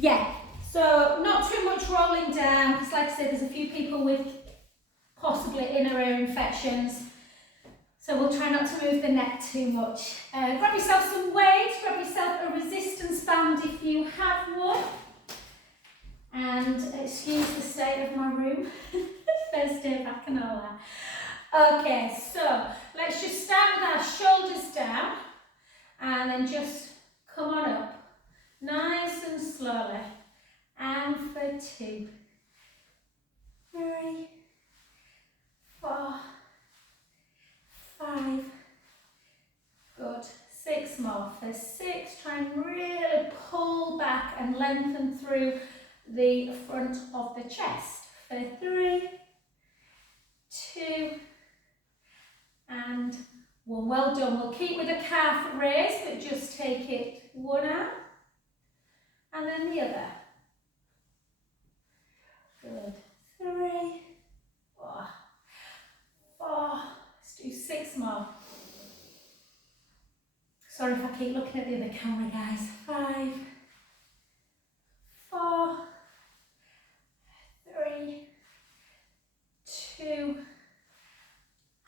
Yeah, so not too much rolling down, because like I said, there's a few people with possibly inner ear infections. So we'll try not to move the neck too much. Grab yourself some weights, grab yourself a resistance band if you have one. And excuse the state of my room. First day back and all that. Okay, so let's just start with our shoulders down and then just come on up. Nice and slowly. And for 2, 3, 4, 5. Good. 6 more. For 6, try and really pull back and lengthen through the front of the chest. For 3, 2, and 1. Well done. We'll keep with the calf raise, but just take it one arm and then the other. Good. 3, 4, 4. Let's do 6 more. Sorry if I keep looking at the other camera, guys. 5, 4, 3, 2,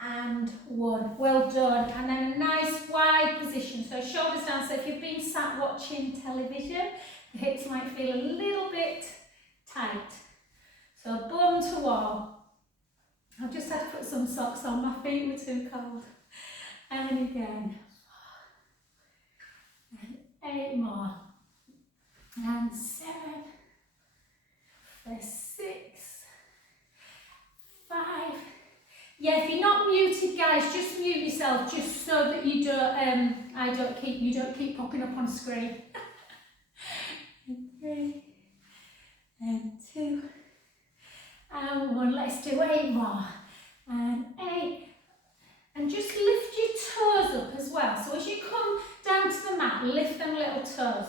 and 1. Well done. And then a nice wide position. So shoulders down. So if you've been sat watching television, the hips might feel a little bit tight. So bum to wall. I've just had to put some socks on. My feet were too cold. And again. And 8 more. And 7. For 6. 5. Yeah, if you're not muted, guys, just mute yourself, just so that you don't, you don't keep popping up on screen. And 3, and 2, and 1. Let's do 8 more. And 8. And just lift your toes up as well. So as you come down to the mat, lift them little toes.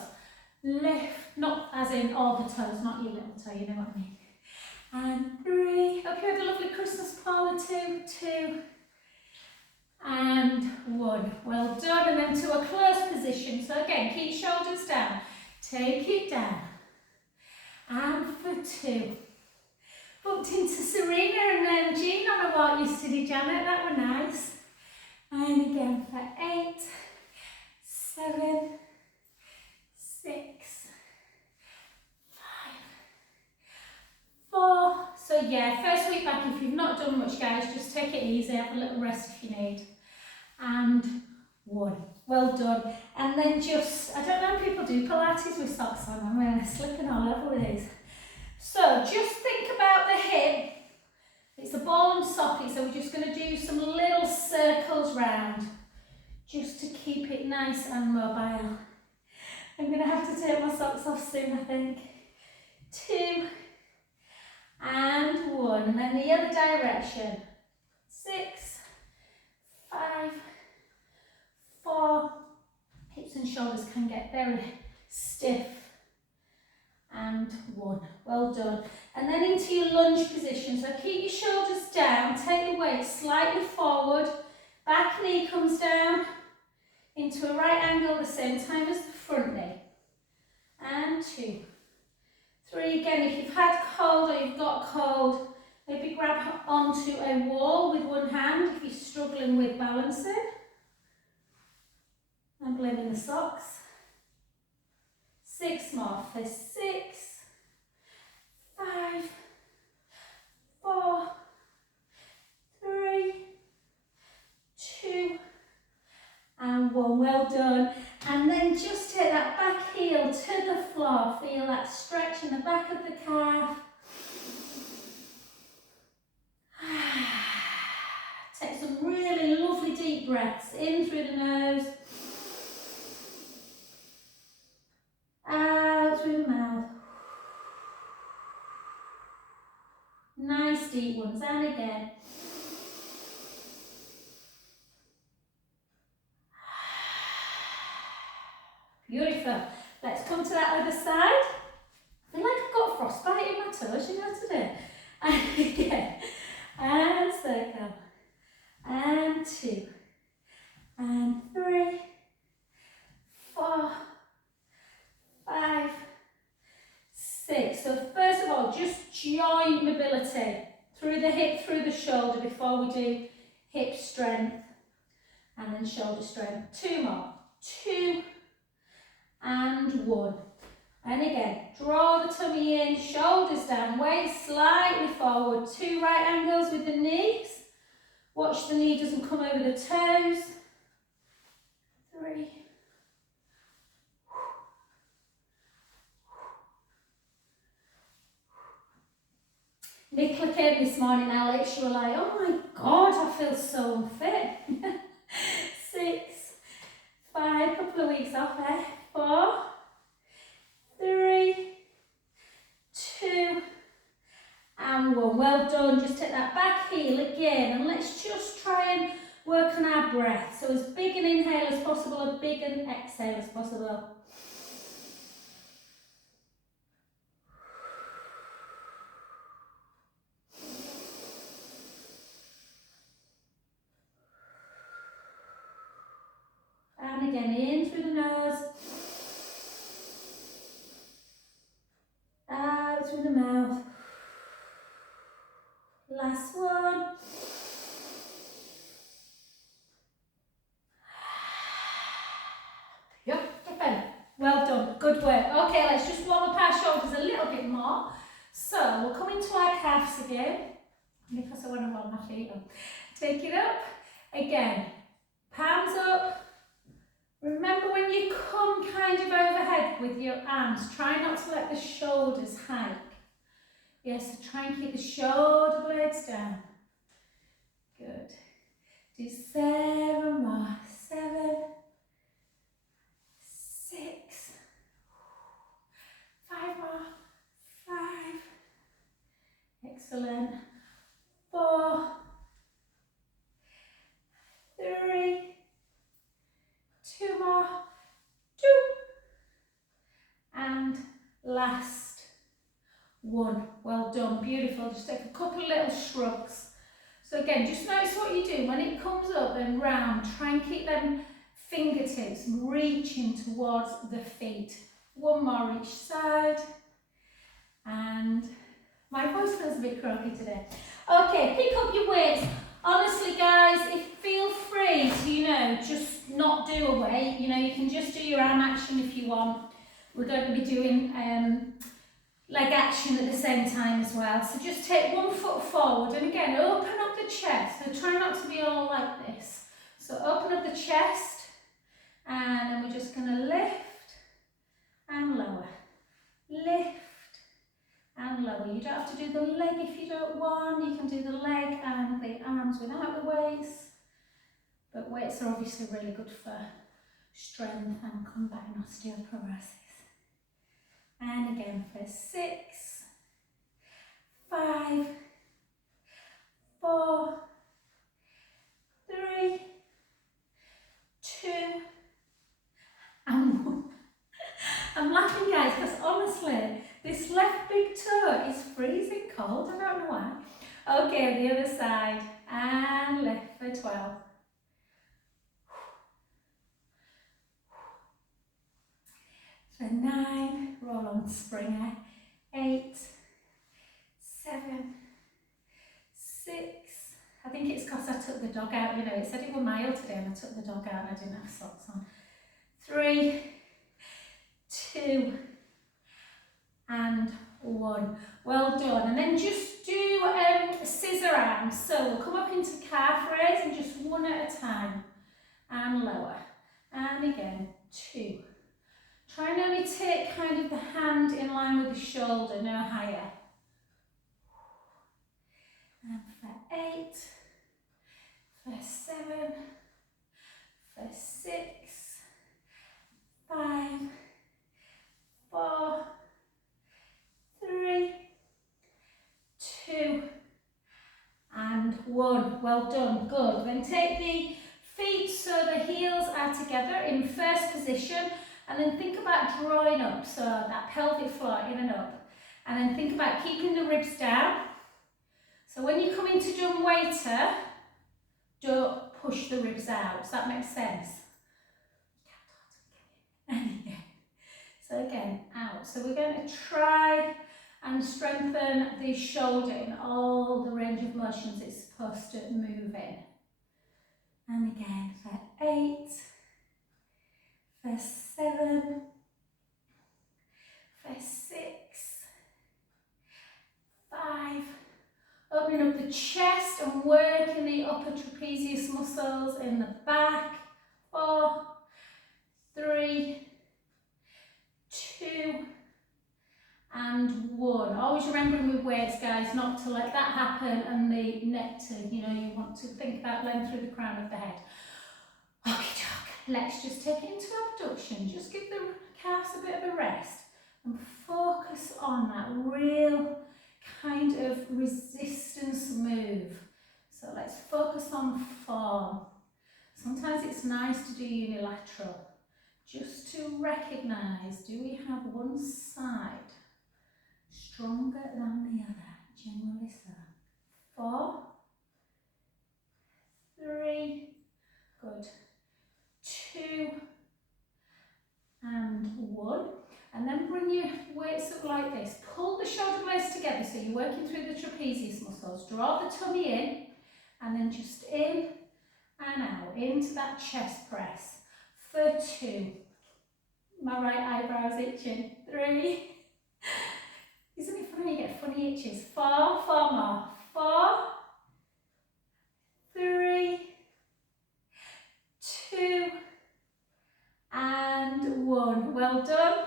Lift, not as in all the toes, not your little toe, you know what I mean. And 3. Hope you had a lovely Christmas party. 2, and 1. Well done. And then to a closed position. So again, keep shoulders down. Take it down. And for 2. Bumped into Serena and Jean on a walk yesterday, Janet. That were nice. And again for 8, 7, 6, 5, 4. So yeah, first week back, if you've not done much, guys, just take it easy, have a little rest if you need. And 1. Well done. And then just, I don't know if people do Pilates with socks on. I'm slipping all over with these. So just think about the hip. It's a ball and socket, so we're just going to do some little circles round, just to keep it nice and mobile. I'm going to have to take my socks off soon, I think. 2, and 1. And then the other direction. 6, 5, 4. Hips and shoulders can get very stiff. And 1. Well done. And then into your lunge position. So keep your shoulders down, take the weight slightly forward, back knee comes down into a right angle at the same time as the front knee. And 2, 3. Again, if you've had cold or you've got cold, maybe grab onto a wall with one hand if you're struggling with balancing. I'm blaming the socks. 6 more. For 6, 5, 4, 3, 2, and 1. Well done. And then just take that back heel to the floor. Feel that stretch in the back of the calf. Take some really lovely deep breaths in through the nose. Out through the mouth. Nice deep ones. And again. Beautiful. Let's come to that other side. I feel like I've got frostbite in my toes, you know, today. And again. And circle. And 2. And 3. 4. 5. more, just joint mobility through the hip, through the shoulder before we do hip strength and then shoulder strength. 2 more, 2 and 1. And again, draw the tummy in, shoulders down, weight slightly forward, 2 right angles with the knees. Watch the knee doesn't come over the toes. 3. Nicola came this morning, Alex, you were like, oh my God, I feel so unfit. 6, 5, couple of weeks off there. 4, 3, 2, and 1. Well done. Just take that back heel again and let's just try and work on our breath. So as big an inhale as possible, as big an exhale as possible. And again, in through the nose, out through the mouth. Last one. Yep, different. Well done, good work. Okay, let's just warm up our shoulders a little bit more. So we'll come into our calves again. Because I want to warm my feet up. Take it up. Again, palms up. Remember when you come kind of overhead with your arms, try not to let the shoulders hike. Yes, so try and keep the shoulder blades down. Good. Do 7 more. 7, 6, 5 more. 5. Excellent. 4, 3, 2 more. 2. And last 1. Well done, beautiful. Just take a couple of little shrugs. So again, just notice what you do. When it comes up and round, try and keep them fingertips reaching towards the feet. 1 more each side. And my voice feels a bit croaky today. Okay, pick up your weights. Honestly, guys, feel free to, just not do a weight. You can just do your arm action if you want. We're going to be doing leg action at the same time as well. So just take 1 foot forward and again open up the chest. So try not to be all like this. So open up the chest and then we're just going to lift and lower. Lift and lower. You don't have to do the leg if you don't want. You can do the leg and the arms without the weights. But weights are obviously really good for strength and combating osteoporosis. And again for 6, 5, 4, 3, 2, and 1. I'm laughing, guys, because honestly, this left big toe is freezing cold. I don't know why. Okay, the other side. And lift for 12. So 9, roll on Springer. 8, 7, 6. I think it's because I took the dog out. It said it was mild today and I took the dog out and I didn't have socks on. 3, 2, and 1. Well done. And then just do scissor arms. So we'll come up into calf raise and just 1 at a time. And lower. And again, 2. Try and only take kind of the hand in line with the shoulder, no higher. And for 8, for 7, for 6, 5, 4, 3, 2, and 1. Well done, good. Then take the feet so the heels are together in first position. And then think about drawing up, so that pelvic floor in and up. And then think about keeping the ribs down. So when you come into dumb waiter, don't push the ribs out. Does that make sense? So again, out. So we're going to try and strengthen the shoulder in all the range of motions it's supposed to move in. And again for 8, for 7, for 6, 5, opening up the chest and working the upper trapezius muscles in the back, 4, 3, 2, and 1. Always remembering with weights, guys, not to let that happen and the neck to, you want to think about length through the crown of the head. Okay, let's just take it into abduction. Just give the calves a bit of a rest and focus on that real kind of resistance move. So let's focus on form. Sometimes it's nice to do unilateral, just to recognise, do we have one side stronger than the other? Generally so. 4, 3, good, 2, and 1. And then bring your weights up like this. Pull the shoulder blades together so you're working through the trapezius muscles. Draw the tummy in and then just in and out into that chest press. For 2. My right eyebrow's itching. 3. Isn't it funny? You get funny itches. 4, 4 more. 4, 3, 2, and 1. Well done.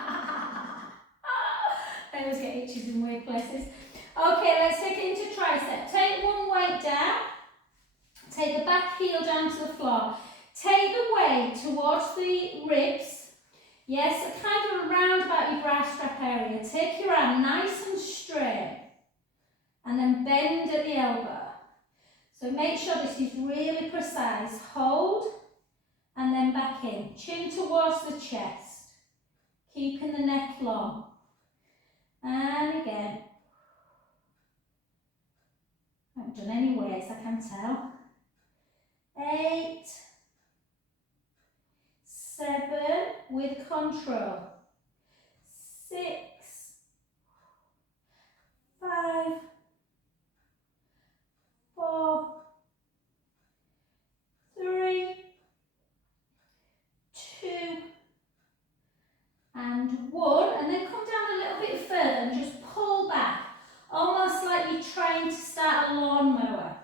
I always get itches in weird places. Okay, let's take it into tricep. Take one weight down. Take the back heel down to the floor. Take the weight towards the ribs. Yes, kind of around about your bra strap area. Take your arm nice and straight. And then bend at the elbow. So make sure this is really precise. Hold. And then back in. Chin towards the chest. Keeping the neck long. And again. I haven't done any weights, I can tell. 8, 7, with control. 6, 5, 4, 3, 2, and 1. And then come down a little bit further and just pull back. Almost like you're trying to start a lawnmower.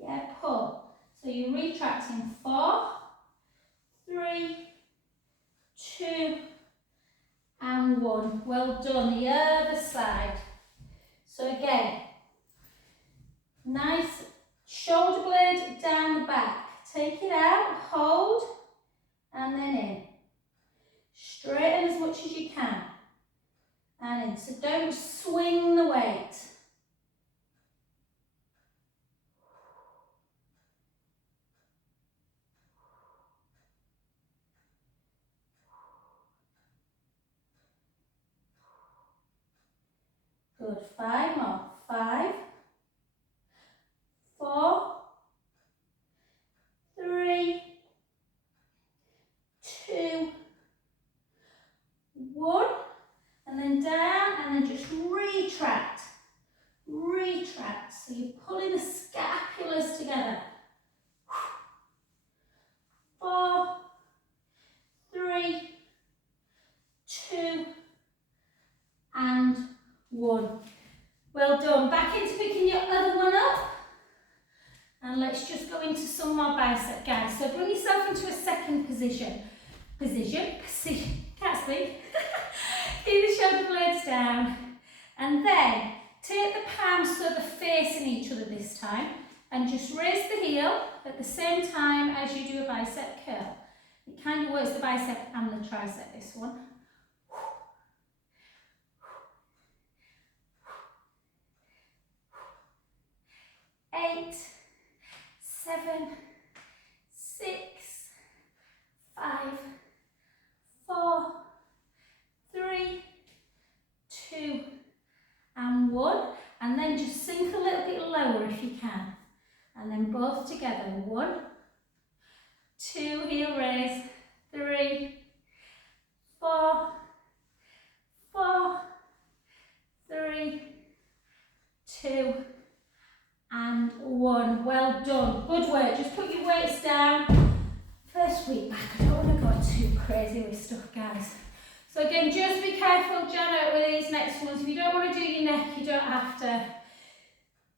Yeah, pull. So you're retracting. 4, 3, 2, and 1. Well done. The other side. So again, nice shoulder blade down the back. Take it out, hold, and then in. Straighten as much as you can. And in. So don't swing the weight. Good. 5 more. 5, 4, 3, 2, 1. And then down, and then just retract. Retract. So you're pulling the scapulars together. 4, 3, 2, and 1. Well done. Back into picking your other one up. And let's just go into some more bicep, guys. So bring yourself into a second position. Position. Can't speak. Keep the shoulder blades down. And then take the palms so they're facing each other this time. And just raise the heel at the same time as you do a bicep curl. It kind of works the bicep and the tricep, this one. 8, 7, 6, 5, 4, 3, 2, and 1. And then just sink a little bit lower if you can. And then both together. 1, 2, heel raise. 3, 4, 4, work. Just put your weights down. First week back, I don't want to go too crazy with stuff, guys. So again, just be careful, Janet, with these next ones. If you don't want to do your neck, you don't have to.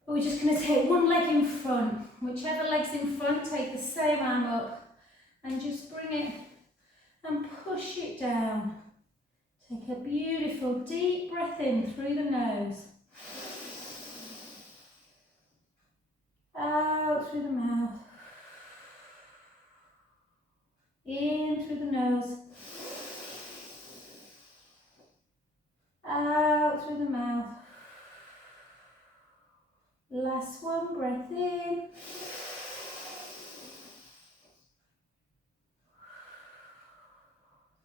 But we're just going to take one leg in front. Whichever leg's in front, take the same arm up and just bring it and push it down. Take a beautiful deep breath in through the nose. Out through the mouth. In through the nose. Out through the mouth. Last one, breath in.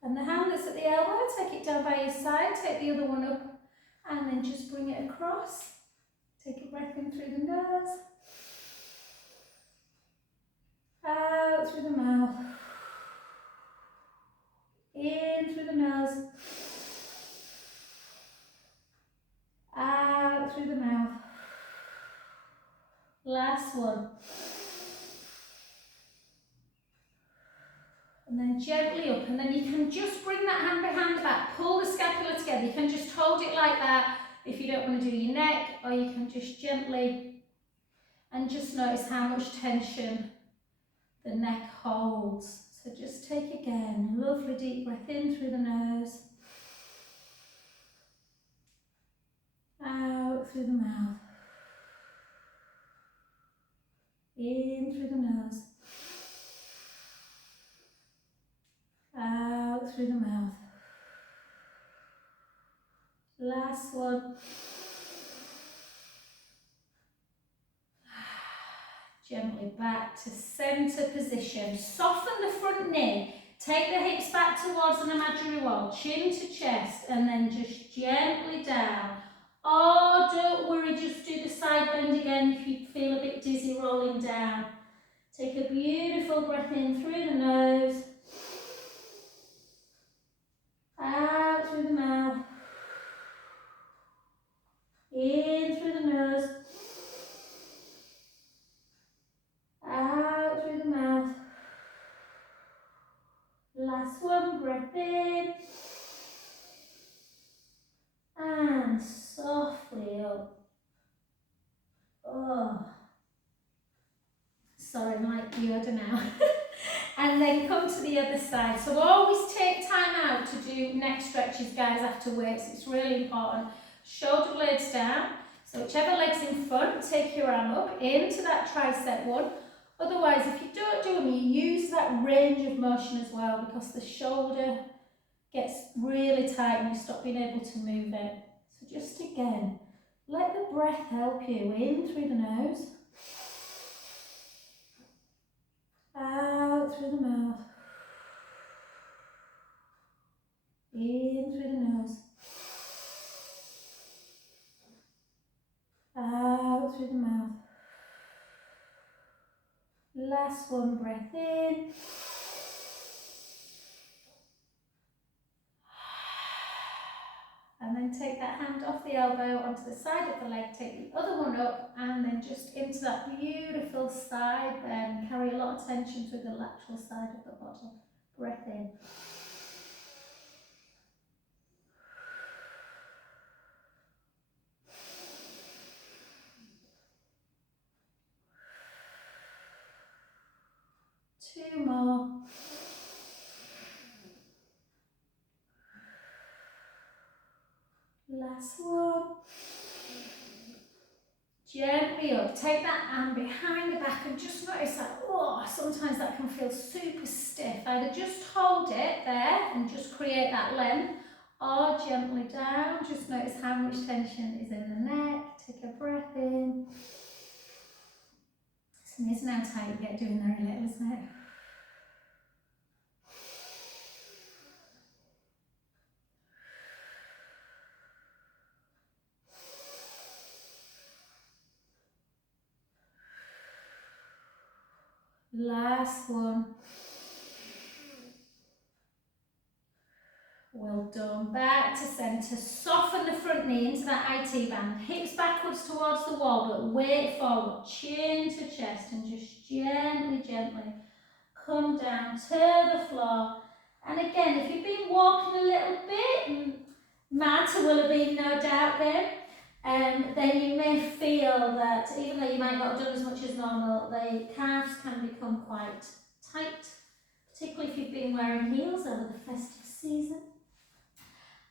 And the hand that's at the elbow, take it down by your side, take the other one up, and then just bring it across. Take a breath in through the nose. Out through the mouth. In through the nose. Out through the mouth. Last one. And then gently up, and then you can just bring that hand behind the back, pull the scapula together. You can just hold it like that if you don't want to do your neck, or you can just gently, and just notice how much tension the neck holds. So just take again, lovely deep breath in through the nose, out through the mouth, in through the nose, out through the mouth. Last one. Gently back to centre position. Soften the front knee. Take the hips back towards an imaginary wall, chin to chest, and then just gently down. Oh, don't worry, just do the side bend again if you feel a bit dizzy rolling down. Take a beautiful breath in through the nose, out through the mouth, in through the nose, out through the mouth. Last one, breath in, and softly up. Oh, sorry, I'm like Yoda now. And then come to the other side. So always take time out to do neck stretches, guys, after weights. It's really important. Shoulder blades down. So whichever leg's in front, take your arm up into that tricep one. Otherwise, if you don't do them, you use that range of motion as well, because the shoulder gets really tight and you stop being able to move it. So just again, let the breath help you in through the nose, out through the mouth, in through the nose, out through the mouth. Last one, breath in. And then take that hand off the elbow onto the side of the leg, take the other one up, and then just into that beautiful side bend. Carry a lot of tension through the lateral side of the body. Breath in. Two more. Last one. Gently up. Take that arm behind the back and just notice that, oh, sometimes that can feel super stiff. Either just hold it there and just create that length, or gently down. Just notice how much tension is in the neck. Take a breath in. It's amazing how tight you get doing very little, isn't it? Last one. Well Well done. Back to centre. Soften the front knee into that IT band. Hips backwards towards the wall, but weight forward. Chin to chest, and just gently, gently come down to the floor. And again, if you've been walking a little bit, Marta will have been no doubt there, then you may feel that even though you might not have done as much as normal, the calves can become quite tight, particularly if you've been wearing heels over the festive season.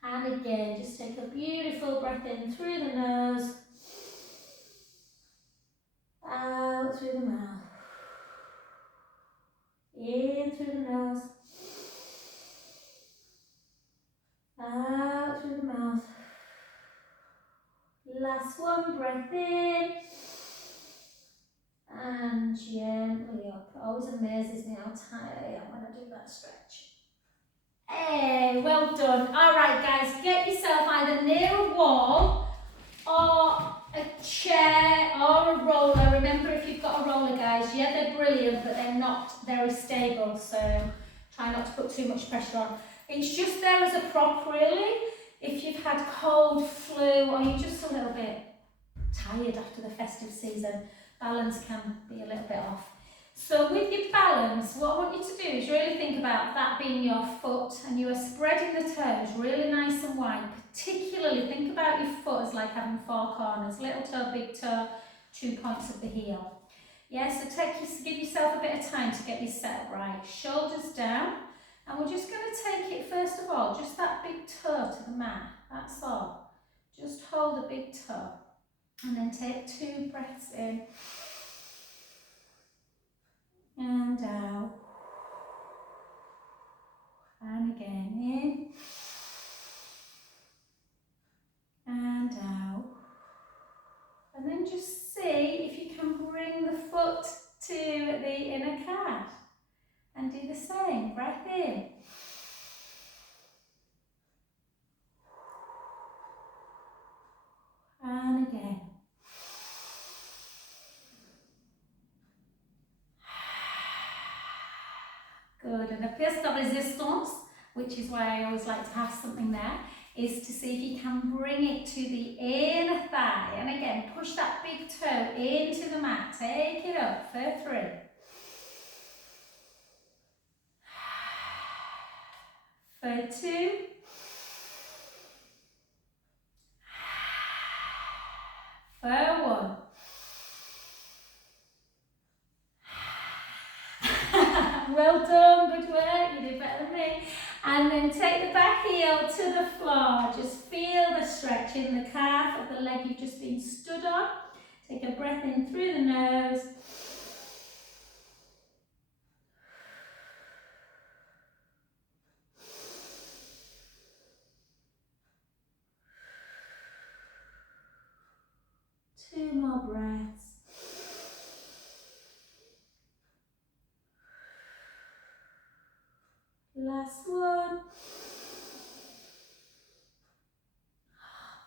And again, just take a beautiful breath in through the nose, out through the mouth, in through the nose, out through the mouth. Last one, breath in, and gently up. It always amazes me how tired I am when I do that stretch. Hey, well done. All right, guys, get yourself either near a wall or a chair or a roller. Remember, if you've got a roller, guys, yeah, they're brilliant, but they're not very stable, so try not to put too much pressure on. It's just there as a prop, really. If you've had cold, flu, or you're just a little bit tired after the festive season, balance can be a little bit off. So with your balance, what I want you to do is really think about that being your foot, and you are spreading the toes really nice and wide. Particularly think about your foot as like having 4 corners, little toe, big toe, 2 points of the heel. Yeah, so give yourself a bit of time to get your set up right. Shoulders down, and we're just going to take it first of all, just that big toe to the mat, that's all. Just hold the big toe, and then take 2 breaths in. And out, and again in, and out, and then just see if you can bring the foot to the inner calf, and do the same, breath in, and again. Good, and the pièce de résistance, which is why I always like to have something there, is to see if you can bring it to the inner thigh. And again, push that big toe into the mat. Take it up for 3. For 2. For 1. Well done, good work, you did better than me. And then take the back heel to the floor. Just feel the stretch in the calf of the leg you've just been stood on. Take a breath in through the nose. Two more breaths. Last one.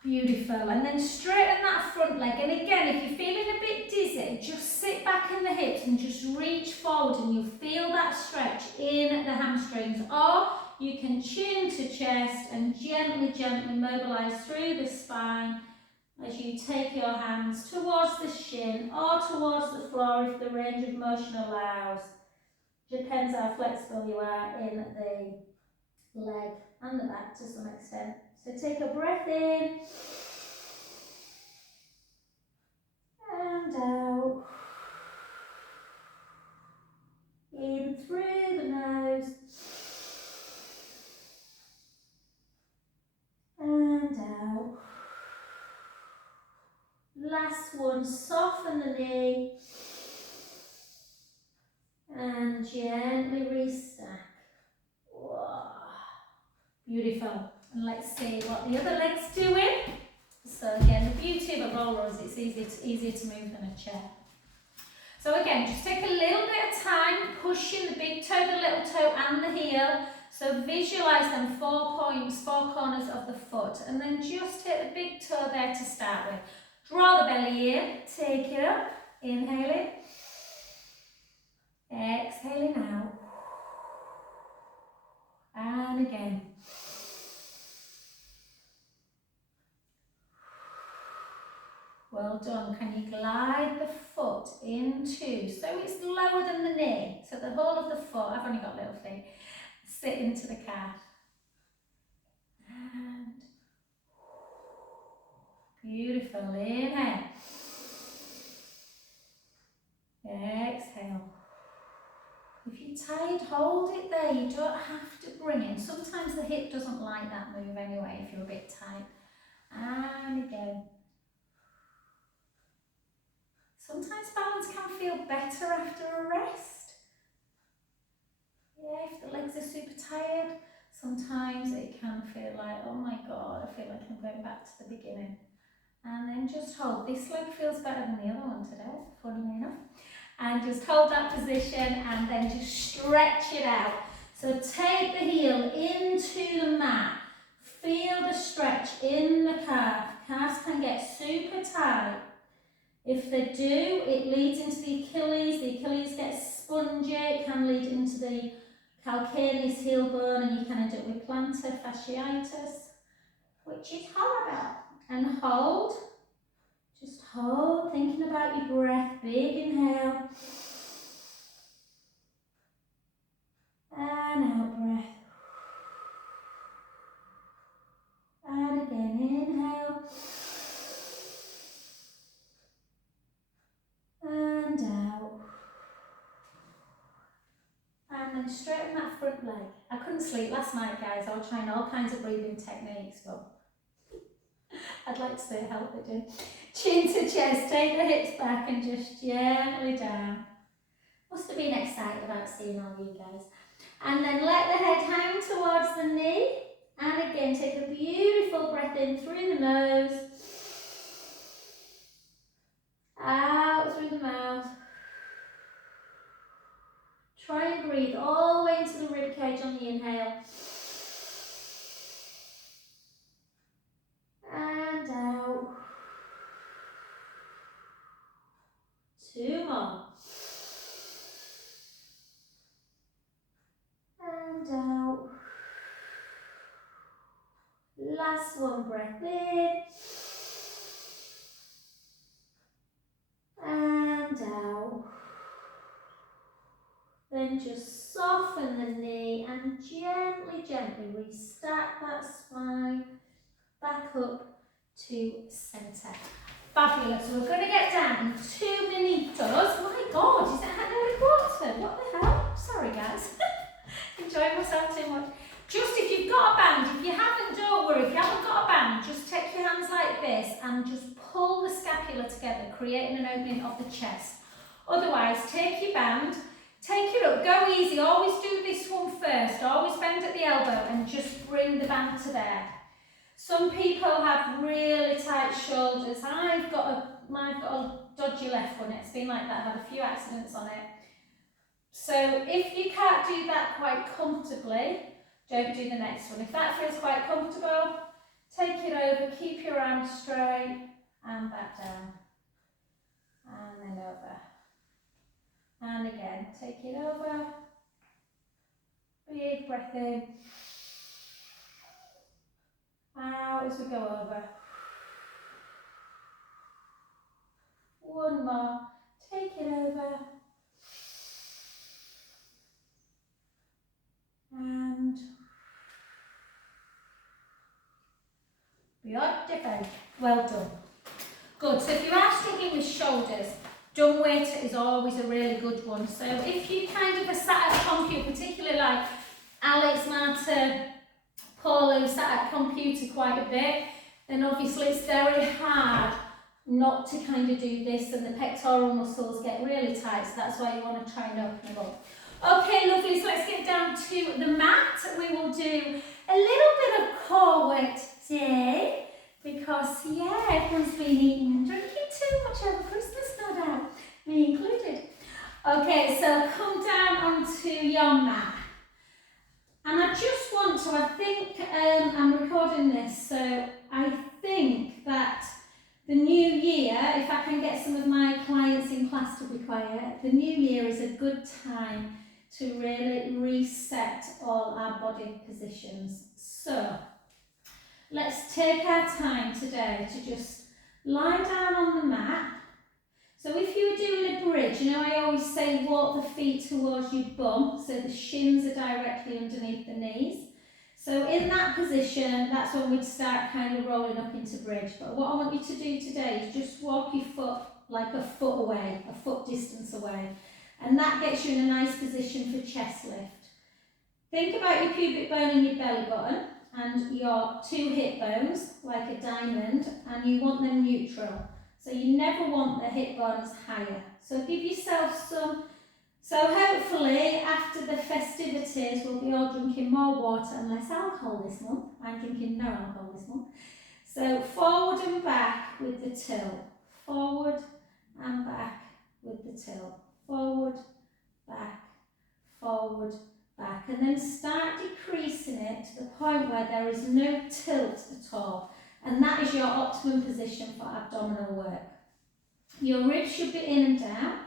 Beautiful. And then straighten that front leg. And again, if you're feeling a bit dizzy, just sit back in the hips and just reach forward, and you'll feel that stretch in the hamstrings. Or you can chin to chest and gently, gently mobilise through the spine as you take your hands towards the shin or towards the floor if the range of motion allows. Depends how flexible you are in the leg and the back to some extent. So take a breath in and out. In through the nose and out. Last one, soften the knee and gently restack. Whoa. Beautiful. And let's see what the other leg's doing. So again, the beauty of a roller is it's easier to move than a chair. So again, just take a little bit of time pushing the big toe, the little toe and the heel. So visualise them 4 points, 4 corners of the foot, and then just take the big toe there to start with. Draw the belly in, take it up, inhaling, exhaling out, and again. Well done. Can you glide the foot into, so it's lower than the knee, so the whole of the foot, I've only got little feet, sit into the calf. And beautiful. Inhale. Exhale. If you're tired, hold it there. You don't have to bring it. Sometimes the hip doesn't like that move anyway if you're a bit tight. And again. Sometimes balance can feel better after a rest. Yeah, if the legs are super tired, sometimes it can feel like, oh my God, I feel like I'm going back to the beginning. And then just hold. This leg feels better than the other one today, funnily enough. And just hold that position and then just stretch it out. So take the heel into the mat. Feel the stretch in the calf. Calves can get super tight. If they do, it leads into the Achilles. The Achilles gets spongy. It can lead into the calcaneus heel bone, and you can end up with plantar fasciitis, which is horrible. And hold. Just hold, thinking about your breath. Big inhale. And out breath. And again, inhale. And out. And then straighten that front leg. I couldn't sleep last night, guys. I was trying all kinds of breathing techniques, but I'd like to say it helped, it did. Chin to chest, take the hips back and just gently down. Must have been excited about seeing all you guys. And then let the head hang towards the knee. And again, take a beautiful breath in through the nose. Out through the mouth. Try and breathe all the way into the rib cage on the inhale. And out. 2 more. And out. Last one, breath in. And out. Then just soften the knee and gently, gently restack that spine back up to centre. Fabulous. So we're going to get down 2 bonitos. My God, is that HNY quarter? What the hell? Sorry, guys. Enjoying myself too much. Just if you've got a band, if you haven't, don't worry. If you haven't got a band, just take your hands like this and just pull the scapula together, creating an opening of the chest. Otherwise, take your band, take it up, go easy. Always do this one first. Always bend at the elbow and just bring the band to there. Some people have really tight shoulders. I've got a dodgy left one. It's been like that. I've had a few accidents on it. So if you can't do that quite comfortably, don't do the next one. If that feels quite comfortable, take it over, keep your arms straight and back down. And then over. And again, take it over. Big breath in. Out as we go over. 1 more. Take it over. And beautiful. Well done. Good. So if you are struggling with shoulders, dumb weight is always a really good one. So if you kind of are sat at a computer, particularly like Alex, Marta, Paul, who sat at a computer quite a bit, then obviously it's very hard not to kind of do this, and the pectoral muscles get really tight, so that's why you want to try and open them up. Okay, lovely, so let's get down to the mat. We will do a little bit of core work today, because yeah, everyone's been eating and drinking too much over Christmas, no doubt, me included. Okay, so come down onto your mat. And I just want to, I think, I'm recording this, so I think that the new year, if I can get some of my clients in class to be quiet, the new year is a good time to really reset all our body positions. So let's take our time today to just Lie down on the mat. So if you were doing a bridge, you know I always say walk the feet towards your bum so the shins are directly underneath the knees. So in that position, that's when we'd start kind of rolling up into bridge. But what I want you to do today is just walk your foot like a foot away, a foot distance away. And that gets you in a nice position for chest lift. Think about your pubic bone and your belly button and your two hip bones like a diamond, and you want them neutral. So you never want the hip bones higher. So give yourself some. So hopefully after the festivities we'll be all drinking more water and less alcohol this month. I'm drinking no alcohol this month. So forward and back with the tilt. Forward and back with the tilt. Forward, back, forward, back. And then start decreasing it to the point where there is no tilt at all. And that is your optimum position for abdominal work. Your ribs should be in and down.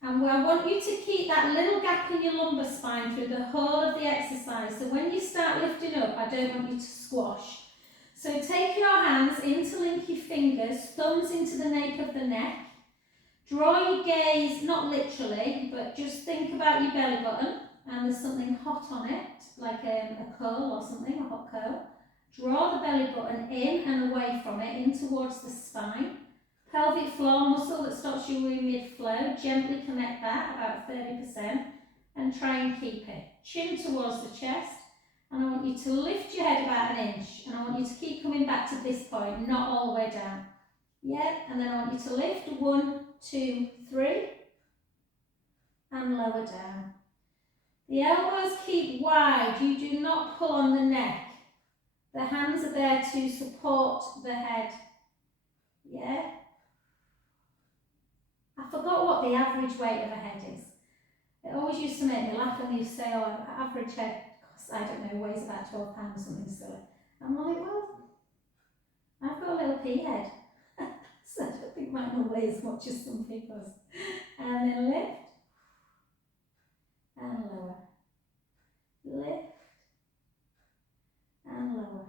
And I want you to keep that little gap in your lumbar spine through the whole of the exercise. So when you start lifting up, I don't want you to squash. So take your hands, interlink your fingers, thumbs into the nape of the neck. Draw your gaze, not literally, but just think about your belly button and there's something hot on it, like a curl or something, a hot curl. Draw the belly button in and away from it, in towards the spine. Pelvic floor muscle that stops you in mid-flow, gently connect that, about 30%, and try and keep it. Chin towards the chest, and I want you to lift your head about an inch, and I want you to keep coming back to this point, not all the way down. Yeah, and then I want you to lift, 1, 2, 3, and lower down. The elbows keep wide, you do not pull on the neck. The hands are there to support the head. Yeah? I forgot what the average weight of a head is. It always used to make me laugh when you say, oh, average head, I don't know, weighs about 12 pounds or something silly. I'm like, well, I've got a little pea head. So I don't think mine will weigh as much as some people's. And then lift and lower. Lift and lower.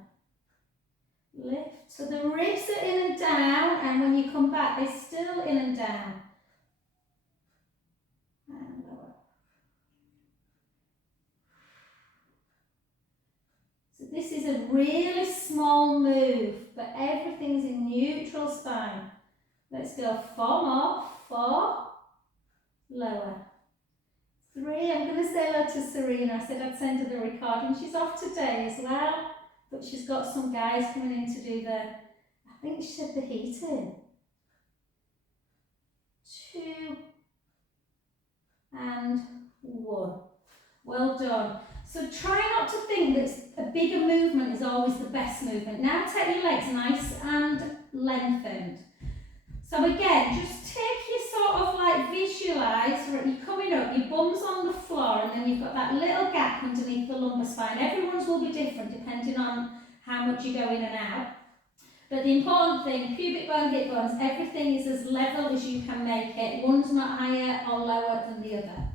Lift. So the ribs are in and down, and when you come back, they're still in and down. And lower. So this is a really small move, but everything's in neutral spine. Let's go 4 more. 4, lower. 3, I'm going to say hello to Serena. I said I'd send her the recording. She's off today as well, but she's got some guys coming in to do the, I think she said the heating. 2 and 1. Well done. So try not to think that a bigger movement is always the best movement. Now take your legs nice and lengthened. So again, just take your sort of like visualise, you're coming up, your bum's on the floor, and then you've got that little gap underneath the lumbar spine. Everyone's will be different depending on how much you go in and out. But the important thing, pubic bone, hip bones, everything is as level as you can make it. One's not higher or lower than the other.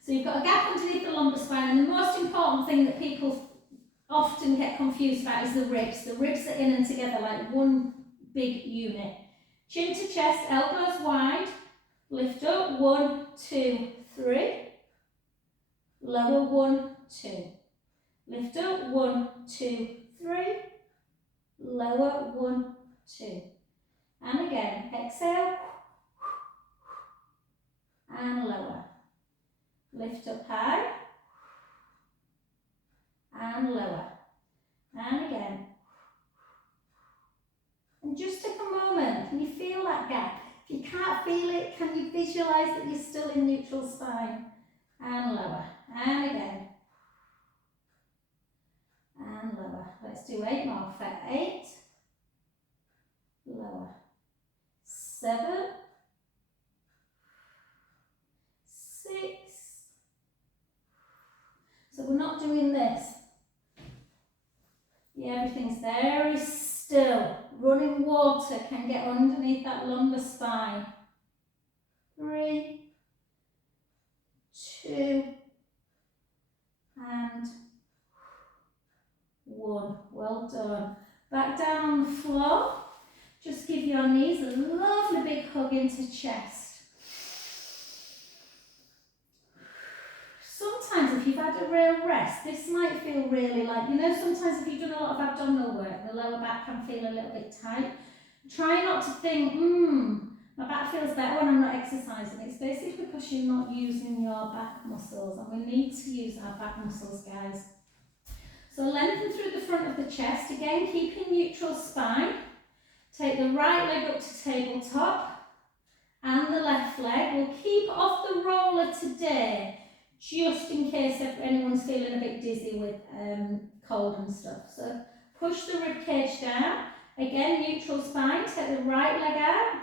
So you've got a gap underneath the lumbar spine, and the most important thing that people often get confused about is the ribs. The ribs are in and together like one big unit. Chin to chest, elbows wide, lift up, 1, 2, 3, lower, 1, 2, lift up, 1, 2, 3, lower, 1, 2, and again, exhale, and lower, lift up high, and lower, and again. And just take a moment, can you feel that gap? If you can't feel it, can you visualise that you're still in neutral spine? And lower, and again. And lower. Let's do 8 more. For 8, lower. 7, 6. So we're not doing this. Yeah, everything's very still. Running water can get underneath that lumbar spine. 3, 2, and 1. Well done. Back down on the floor. Just give your your knees, a lovely big hug into chest. Sometimes if you've had a real rest, this might feel really like, you know, sometimes if you've done a lot of abdominal work, the lower back can feel a little bit tight. Try not to think, my back feels better when I'm not exercising. It's basically because you're not using your back muscles, and we need to use our back muscles, guys. So lengthen through the front of the chest, again keeping neutral spine. Take the right leg up to tabletop and the left leg. We'll keep off the roller today, just in case if anyone's feeling a bit dizzy with cold and stuff. So push the rib cage down. Again, neutral spine. Take the right leg out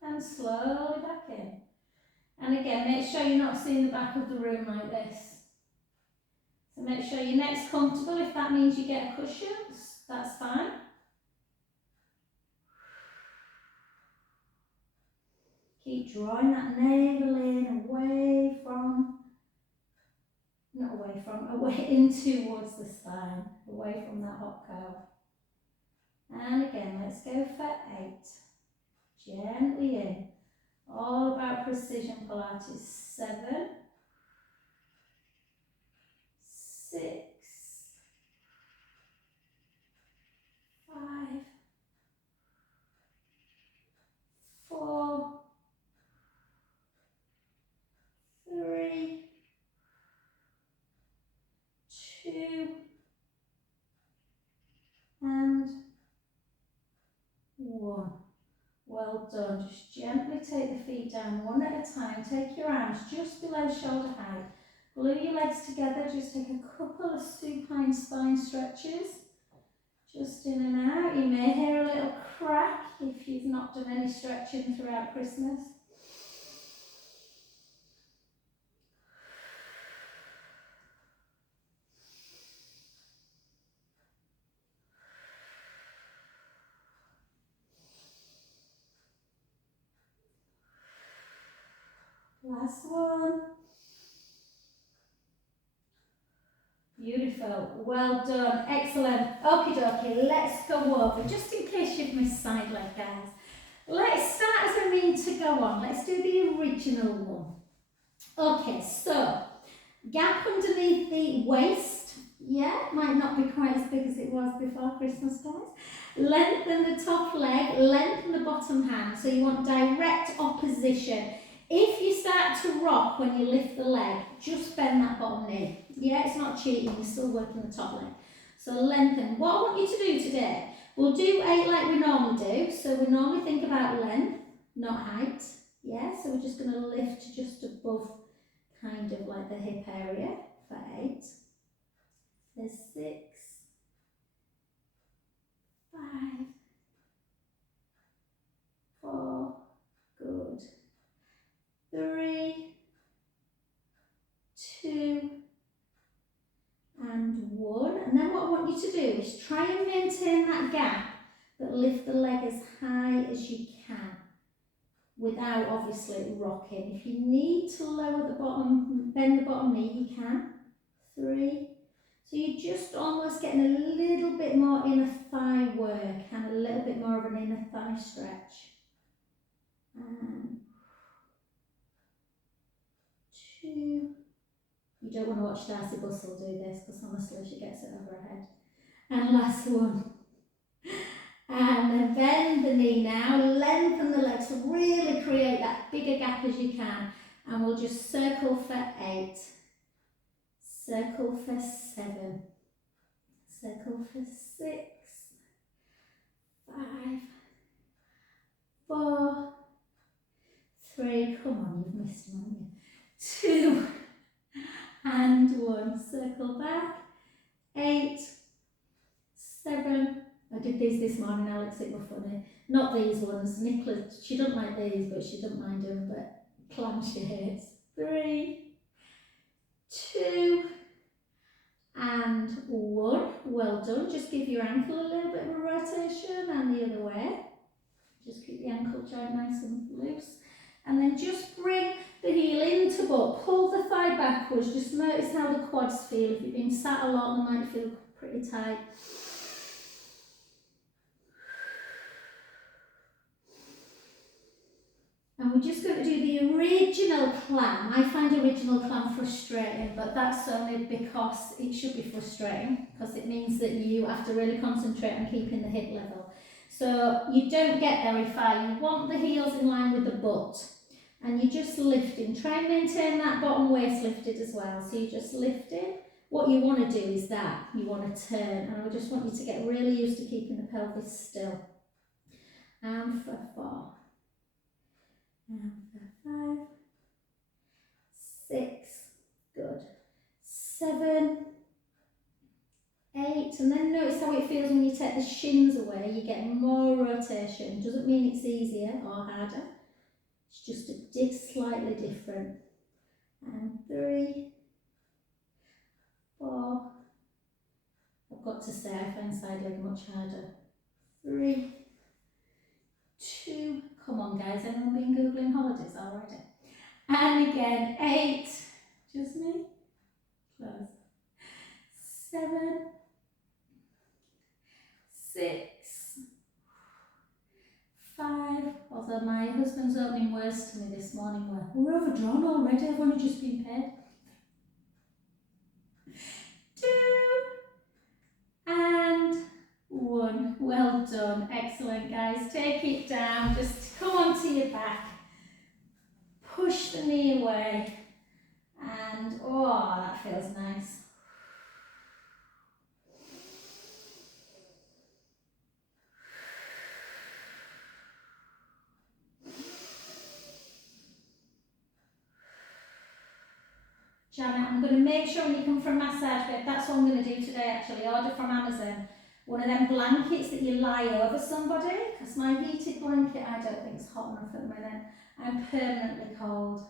and slowly back in. And again, make sure you're not seeing the back of the room like this. So make sure your neck's comfortable. If that means you get a cushion, that's fine. Keep drawing that navel in away from, not away from, away in towards the spine, away from that hot cow. And again, let's go for 8. Gently in. All about precision Pilates. 7, 6, 5, 4, 3, 2, and 1. Well done. Just gently take the feet down one at a time. Take your arms just below shoulder height. Glue your legs together. Just take a couple of supine spine stretches. Just in and out. You may hear a little crack if you've not done any stretching throughout Christmas. Last one. Beautiful. Well done. Excellent. Okie dokie. Let's go over. Just in case you've missed side leg, guys. Let's start as I mean to go on. Let's do the original one. Okay, so gap underneath the waist. Yeah, might not be quite as big as it was before Christmas, guys. Lengthen the top leg, lengthen the bottom hand. So you want direct opposition. If you start to rock when you lift the leg, just bend that bottom knee. Yeah, it's not cheating, you're still working the top leg. So lengthen. What I want you to do today, we'll do 8 like we normally do. So we normally think about length, not height. Yeah, so we're just going to lift just above kind of like the hip area for 8. There's 6, 5, 4, good. 3, 2, and 1. And then what I want you to do is try and maintain that gap, but lift the leg as high as you can without obviously rocking. If you need to lower the bottom, bend the bottom knee, you can. 3. So you're just almost getting a little bit more inner thigh work and a little bit more of an inner thigh stretch. And 2. You don't want to watch Darcy Bustle do this because honestly she gets it over her head. And last one. And then bend the knee now, lengthen the legs, really create that bigger gap as you can. And we'll just circle for 8, circle for 7, circle for 6, 5, 4, 3, come on, you've missed one, haven't you? 2, and 1, circle back, 8, 7, I did these this morning, Alex, it were funny, not these ones, Nicola, she doesn't like these, but she doesn't mind them, but clam she hates, 3, 2, and 1, well done, just give your ankle a little bit of a rotation and the other way, just keep the ankle joint nice and loose, and then just bring the heel into butt, pull the thigh backwards, just notice how the quads feel. If you've been sat a lot, they might feel pretty tight. we're just going to do the original climb. I find original climb frustrating, but that's only because it should be frustrating, because it means that you have to really concentrate on keeping the hip level. So you don't get very far. You want the heels in line with the butt, and you're just lifting. Try and maintain that bottom waist lifted as well. So you're just lifting. What you want to do is that you want to turn, and I just want you to get really used to keeping the pelvis still. And for 4. And for 5, 6, good, 7, 8, and then notice how it feels when you take the shins away. You get more rotation. Doesn't mean it's easier or harder. It's just slightly different. And 3, 4. I've got to say I find side leg much harder. 3, 2. Come on, guys. Anyone been googling holidays already? And again, 8. Just me. Close. 7, 6, 5. Although my husband's opening words to me this morning were, "We're overdrawn already. I've only just been paid." 2 and 1. Well done. Excellent, guys. Take it down. Just come onto your back. Push the knee away. And oh, that feels nice. Janet, I'm going to make sure when you come for a massage bed, that's what I'm going to do today actually, order from Amazon. One of them blankets that you lie over somebody, because my heated blanket I don't think is hot enough at the minute. I'm permanently cold.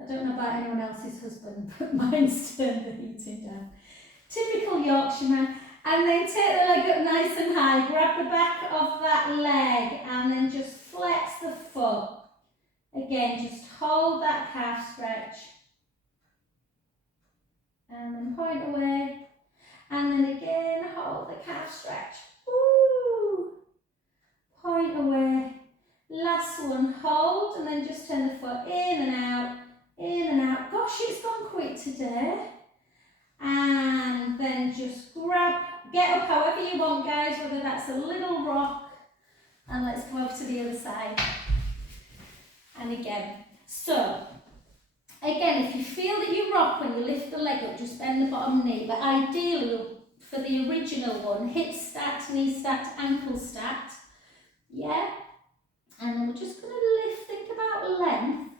I don't know about anyone else's husband, but mine's turned the heating down. Typical Yorkshireman. And then take the leg up nice and high, grab the back of that leg and then just flex the foot. Again, just hold that calf stretch. And then point away. And then again, hold the calf stretch. Woo! Point away. Last one, hold, and then just turn the foot in and out, in and out. Gosh, it's gone quick today. And then just grab, get up however you want, guys, whether that's a little rock. And let's go over to the other side. And again. So, again, if you feel that you rock when you lift the leg up, just bend the bottom knee. But ideally, for the original one, hips stacked, knees stacked, ankles stacked. Yeah? And then we're just going to lift, think about length,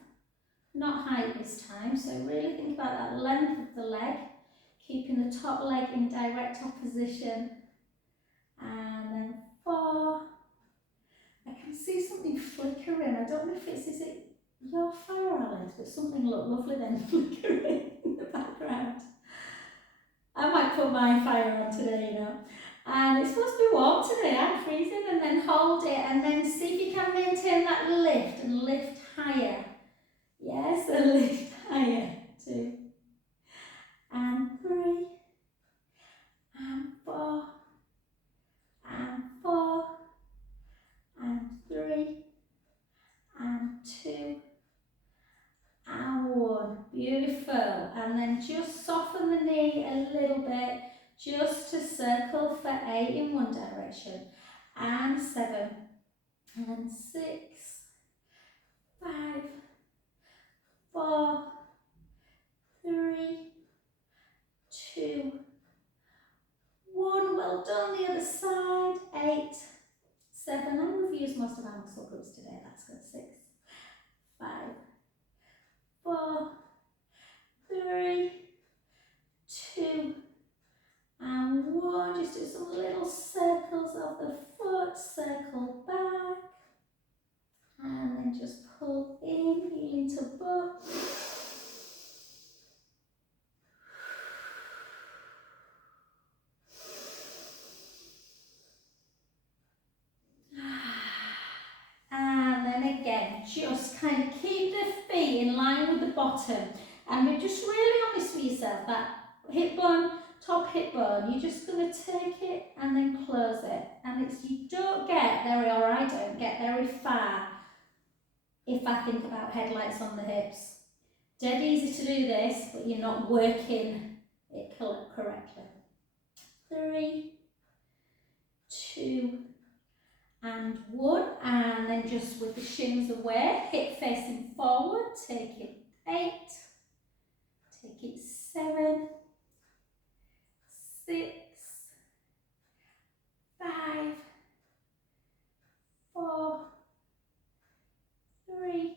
not height this time. So really think about that length of the leg, keeping the top leg in direct opposition. And then 4. I can see something flickering. I don't know if it's, is it your fire, Alice, but something looked lovely then flickering in the background. I might put my fire on today, you know. And it's supposed to be warm today, I'm freezing, and then hold it, and then see if you can maintain that lift, and lift higher. Yes, so lift higher. 2, and 3, and 4, and 4, and 3, and 2, and 1. Beautiful. And then just soften the knee a little bit, just to circle for 8 in one direction. And 7, and 6, 5, 4, 3, 2, 1. Well done. The other side. 8, 7. And we've used most of our muscle groups today. That's good. 6, 5, 4, 3, 2, and 1. Just do some little circles of the foot. Circle back. And then just pull in, heel into butt. And then again, just kind of keep the feet in line with the bottom. And be just really honest with yourself. That hip bone, top hip bone, you're just going to take it and then close it. And it's, you don't get very, or I don't get very far if I think about headlights on the hips. Dead easy to do this, but you're not working it correctly. 3, 2, and 1, and then just with the shins away, hip facing forward, take it 8, take it 7, 6, 5, 4, 3,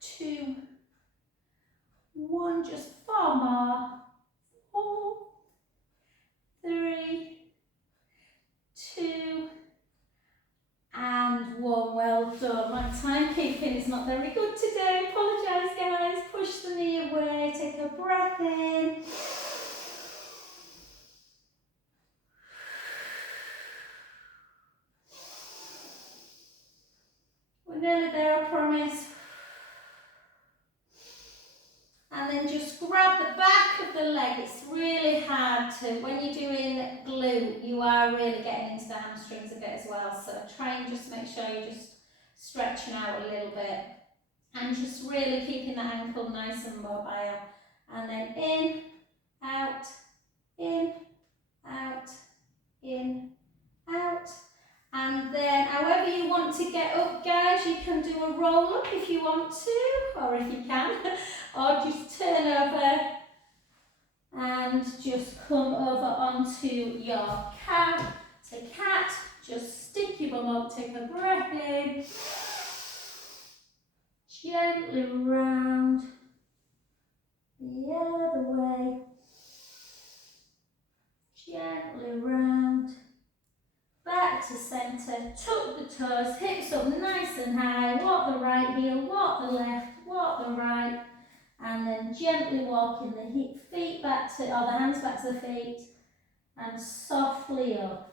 2, 1, just 4 more, 4, 3, 2, and 1. Well done. My timekeeping is not very good today. Apologise, guys. Push the knee away. Take a breath in. We're nearly there, I promise. And then just grab the back of the leg. It's really hard to, when you're doing glute, you are really getting into the hamstrings a bit as well. So try and just make sure you're just stretching out a little bit. And just really keeping the ankle nice and mobile. And then in, out, in, out, in, out. And then however you want to get up, guys, you can do a roll up if you want to, or if you can, or just turn over and just come over onto your cat. To cat, just stick your bum up, take a breath in, gently round the other way, gently round. Back to centre, tuck the toes, hips up nice and high, walk the right heel, walk the left, walk the right, and then gently walking the feet back to, or the hands back to the feet, and softly up.